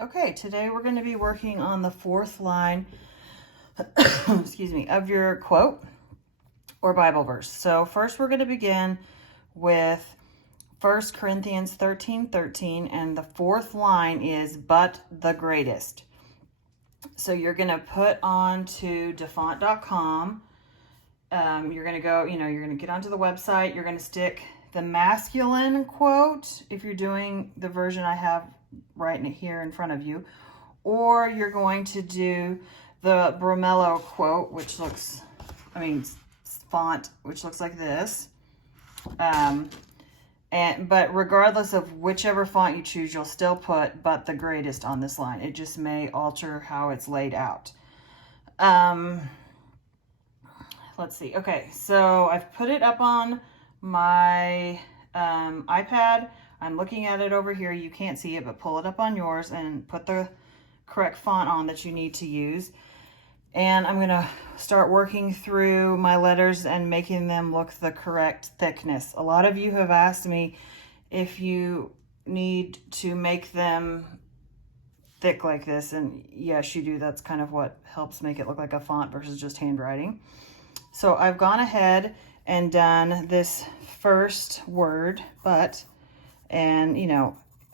Okay, today we're going to be working on the fourth line, excuse me, of your quote or Bible verse. So first we're going to begin with 1 Corinthians 13:13, and the fourth line is "but the greatest." So you're going to put on to dafont.com. You're going to go, you're going to get onto the website. You're going to stick the masculine quote if you're doing the version I have right here in front of you, or you're going to do the Bromello quote, which looks, font, which looks like this. But regardless of whichever font you choose, you'll still put "but the greatest" on this line. It just may alter how it's laid out. Let's see. Okay, so I've put it up on my iPad. I'm looking at it over here. You can't see it, but pull it up on yours and put the correct font on that you need to use. And I'm going to start working through my letters and making them look the correct thickness. A lot of you have asked me if you need to make them thick like this, and yes, you do. That's kind of what helps make it look like a font versus just handwriting. So I've gone ahead and done this first word, "but," and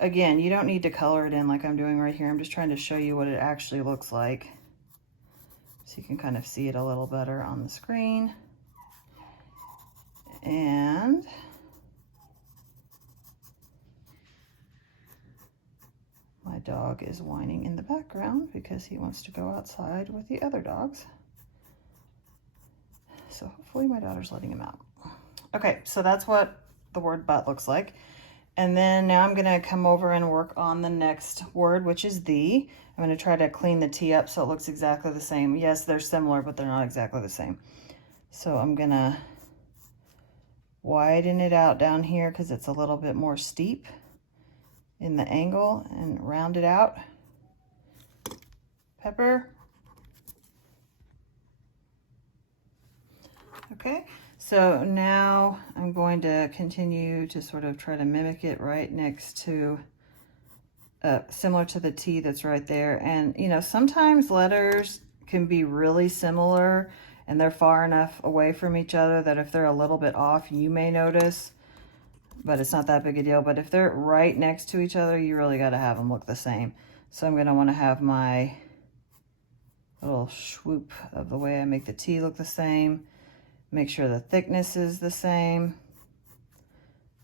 again, you don't need to color it in like I'm doing right here. I'm just trying to show you what it actually looks like, so you can kind of see it a little better on the screen. And my dog is whining in the background because he wants to go outside with the other dogs. So hopefully my daughter's letting him out. Okay, so that's what the word "but" looks like. And then now I'm going to come over and work on the next word, which is "the." I'm going to try to clean the T up so it looks exactly the same. Yes, they're similar, but they're not exactly the same. So I'm going to widen it out down here because it's a little bit more steep in the angle, and round it out. Pepper. Okay, so now I'm going to continue to sort of try to mimic it right next to, similar to the T that's right there. And, sometimes letters can be really similar and they're far enough away from each other that if they're a little bit off, you may notice, but it's not that big a deal. But if they're right next to each other, you really got to have them look the same. So I'm going to want to have my little swoop of the way I make the T look the same. Make sure the thickness is the same,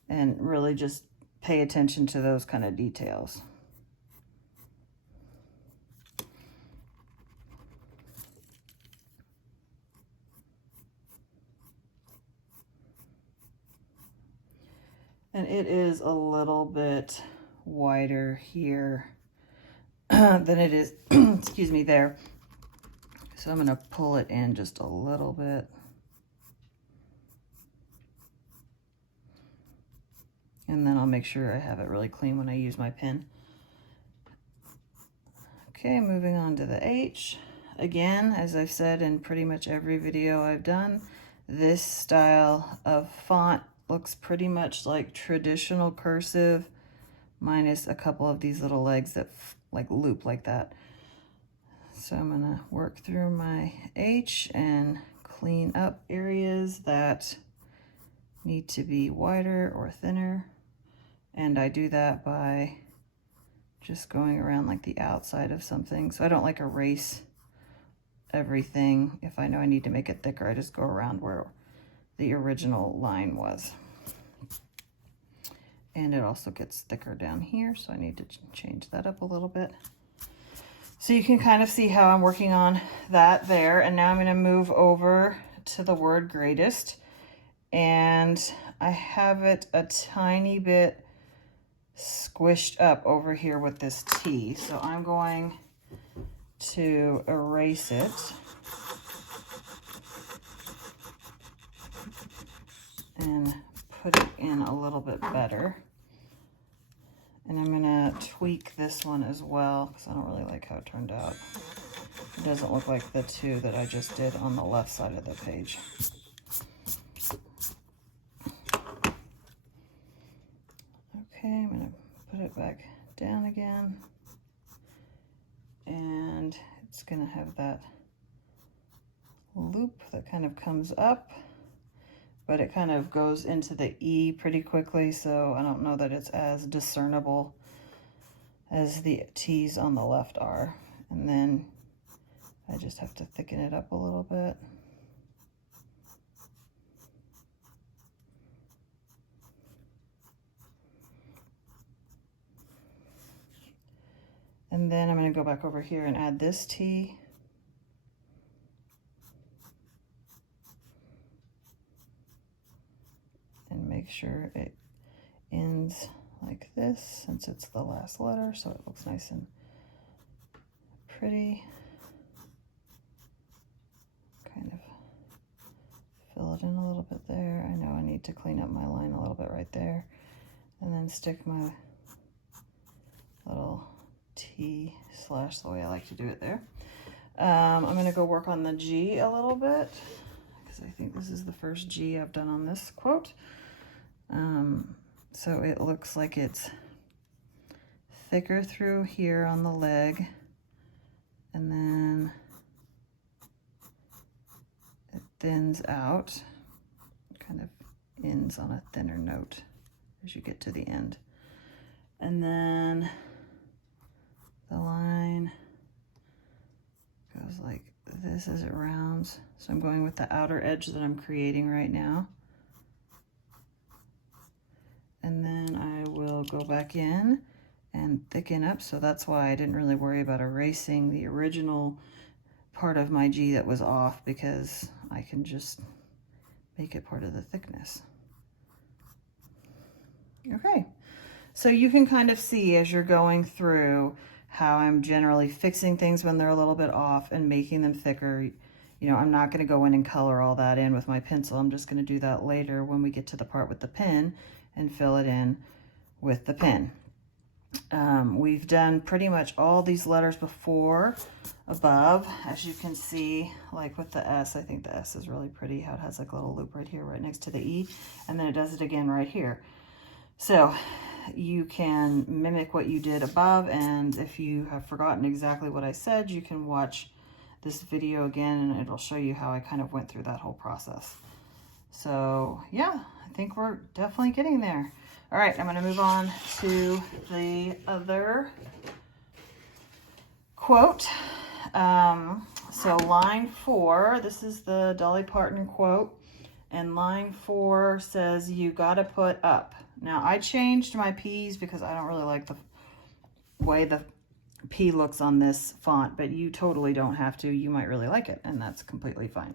and really just pay attention to those kind of details. And it is a little bit wider here than it is, excuse me, there. So I'm going to pull it in just a little bit. And then I'll make sure I have it really clean when I use my pen. Okay, moving on to the H. Again, as I've said in pretty much every video I've done, this style of font looks pretty much like traditional cursive, minus a couple of these little legs that like loop like that. So I'm going to work through my H and clean up areas that need to be wider or thinner. And I do that by just going around like the outside of something. So I don't like erase everything. If I know I need to make it thicker, I just go around where the original line was. And it also gets thicker down here, so I need to change that up a little bit. So you can kind of see how I'm working on that there. And now I'm going to move over to the word "greatest." And I have it a tiny bit squished up over here with this T. So I'm going to erase it. And put it in a little bit better. And I'm going to tweak this one as well because I don't really like how it turned out. It doesn't look like the two that I just did on the left side of the page. Okay, I'm going to put it back down again. and it's gonna have that loop that kind of comes up, but it kind of goes into the E pretty quickly, so I don't know that it's as discernible as the T's on the left are. And then I just have to thicken it up a little bit. And then I'm going to go back over here and add this T. And make sure it ends like this, since it's the last letter, so it looks nice and pretty. Kind of fill it in a little bit there. I know I need to clean up my line a little bit right there. And then stick my little T slash the way I like to do it there. I'm going to go work on the G a little bit, because I think this is the first G I've done on this quote. So it looks like it's thicker through here on the leg, and then it thins out, kind of ends on a thinner note as you get to the end. And then the line goes like this as it rounds. So I'm going with the outer edge that I'm creating right now. And then I will go back in and thicken up. So that's why I didn't really worry about erasing the original part of my G that was off, because I can just make it part of the thickness. Okay, so you can kind of see as you're going through how I'm generally fixing things when they're a little bit off and making them thicker. You know, I'm not going to go in and color all that in with my pencil. I'm just going to do that later when we get to the part with the pen and fill it in with the pen. We've done pretty much all these letters before above, as you can see, like with the S. I think the S is really pretty, how it has like a little loop right here right next to the E, and then it does it again right here. So you can mimic what you did above, and if you have forgotten exactly what I said, you can watch this video again and it'll show you how I kind of went through that whole process. So yeah, I think we're definitely getting there. All right, I'm gonna move on to the other quote. So line 4, this is the Dolly Parton quote, and line 4 says, "You gotta put up." Now I changed my P's because I don't really like the way the P looks on this font, but you totally don't have to. You might really like it, and that's completely fine.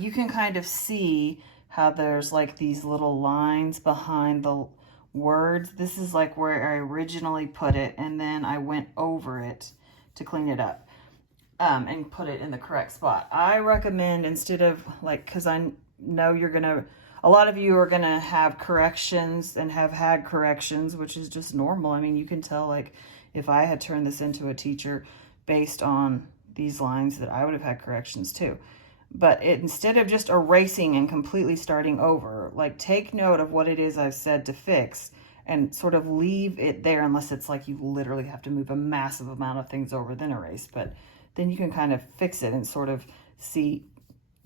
You can kind of see how there's like these little lines behind the words. This is like where I originally put it, and then I went over it to clean it up and put it in the correct spot. I recommend, instead of like, because I know you're gonna, a lot of you are gonna have corrections and have had corrections, which is just normal. I mean, you can tell, like, if I had turned this into a teacher based on these lines, that I would have had corrections too. But instead of just erasing and completely starting over, like, take note of what it is I've said to fix and sort of leave it there, unless it's like you literally have to move a massive amount of things over, then erase. But then you can kind of fix it and sort of see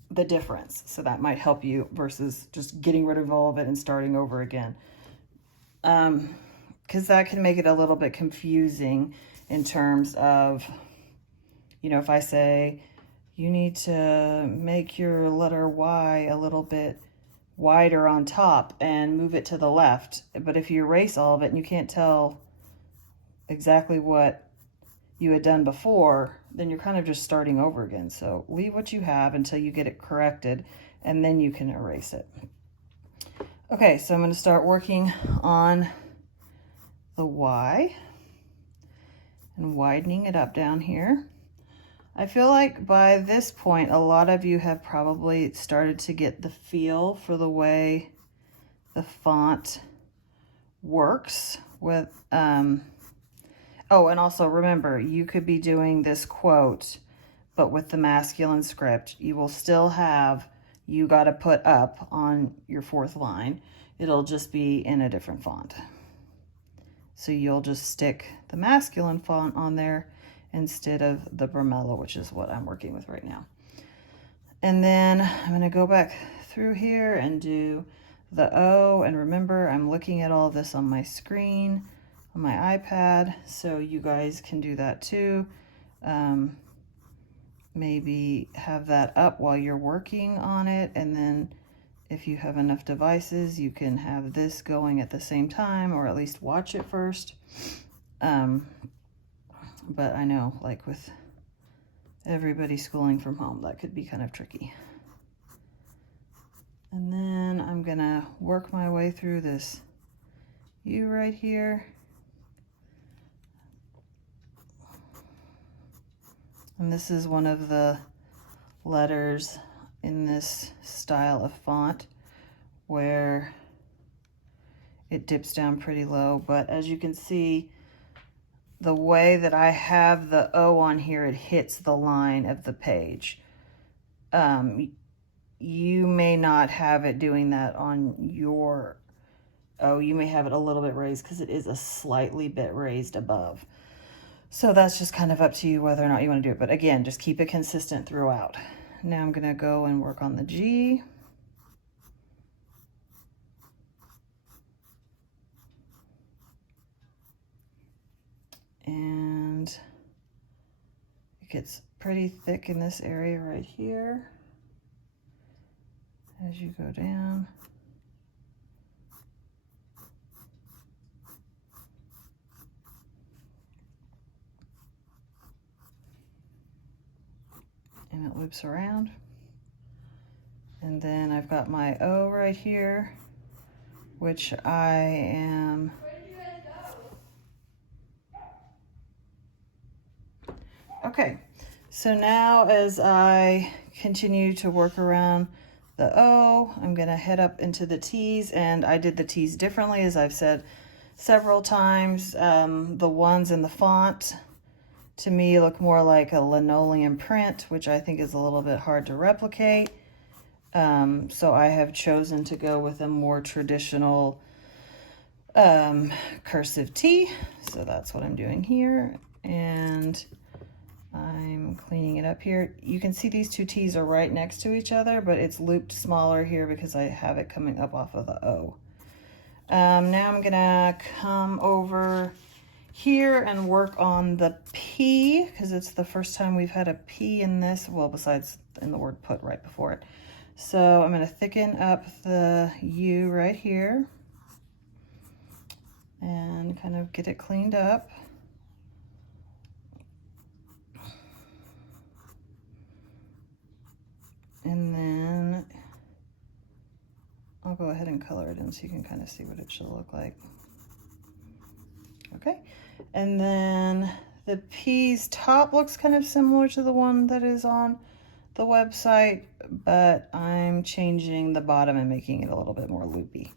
the difference. So that might help you versus just getting rid of all of it and starting over again. Because that can make it a little bit confusing in terms of, you know, if I say, you need to make your letter Y a little bit wider on top and move it to the left. But if you erase all of it and you can't tell exactly what you had done before, then you're kind of just starting over again. So leave what you have until you get it corrected, and then you can erase it. Okay, so I'm going to start working on the Y and widening it up down here. I feel like by this point, a lot of you have probably started to get the feel for the way the font works with, oh, and also remember, you could be doing this quote, but with the masculine script. You will still have, "You got to put up" on your 4th line. It'll just be in a different font. So you'll just stick the masculine font on there instead of the Bramello, which is what I'm working with right now. And then I'm going to go back through here and do the O. And remember, I'm looking at all this on my screen, on my iPad, so you guys can do that too. Maybe have that up while you're working on it, and then if you have enough devices, you can have this going at the same time, or at least watch it first. But I know, like with everybody schooling from home, that could be kind of tricky. And then I'm gonna work my way through this U right here. And this is one of the letters in this style of font where it dips down pretty low. But as you can see, the way that I have the O on here, it hits the line of the page. You may not have it doing that on your O. You may have it a little bit raised because it is a slightly bit raised above. So that's just kind of up to you whether or not you want to do it. But again, just keep it consistent throughout. Now I'm going to go and work on the G. And it gets pretty thick in this area right here as you go down. And it loops around. And then I've got my O right here, which I am... Where did you guys go? Okay, so now as I continue to work around the O, I'm gonna head up into the T's, and I did the T's differently, as I've said several times. The ones in the font, to me, look more like a linoleum print, which I think is a little bit hard to replicate. So I have chosen to go with a more traditional cursive T. So that's what I'm doing here. And I'm cleaning it up here. You can see these two T's are right next to each other, but it's looped smaller here because I have it coming up off of the O. Now I'm gonna come over here and work on the P, because it's the first time we've had a P in this, well, besides in the word put right before it. So I'm going to thicken up the U right here and kind of get it cleaned up. And then I'll go ahead and color it in so you can kind of see what it should look like. Okay, and then the P's top looks kind of similar to the one that is on the website, but I'm changing the bottom and making it a little bit more loopy.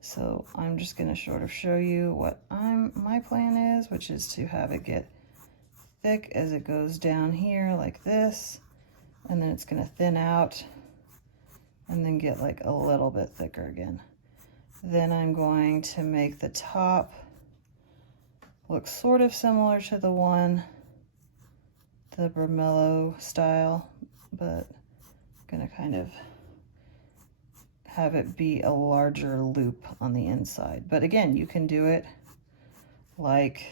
So I'm just going to sort of show you what my plan is, which is to have it get thick as it goes down here like this, and then it's going to thin out and then get like a little bit thicker again. Then I'm going to make the top looks sort of similar to the one, the Bramello style, but I'm gonna kind of have it be a larger loop on the inside. But again, you can do it like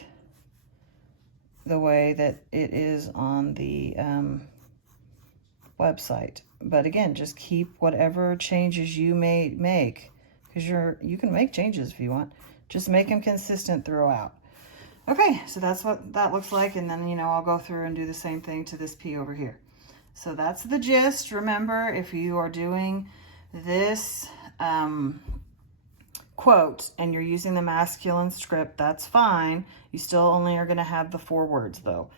the way that it is on the website. But again, just keep whatever changes you may make, because you can make changes if you want. Just make them consistent throughout. Okay, so that's what that looks like, and then, you know, I'll go through and do the same thing to this P over here. So that's the gist. Remember, if you are doing this quote and you're using the masculine script, that's fine. You still only are going to have the 4 words, though.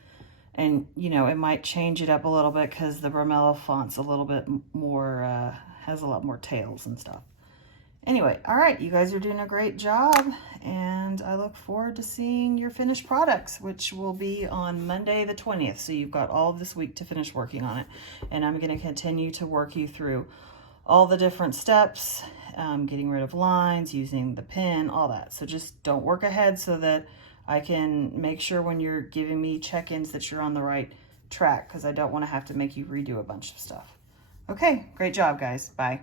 And, you know, it might change it up a little bit because the Bramello font's a little bit more, has a lot more tails and stuff. Anyway, all right, you guys are doing a great job, and I look forward to seeing your finished products, which will be on Monday the 20th. So you've got all of this week to finish working on it, and I'm going to continue to work you through all the different steps getting rid of lines, using the pen, all that. So just don't work ahead so that I can make sure when you're giving me check-ins that you're on the right track, because I don't want to have to make you redo a bunch of stuff. Okay, great job, guys. Bye.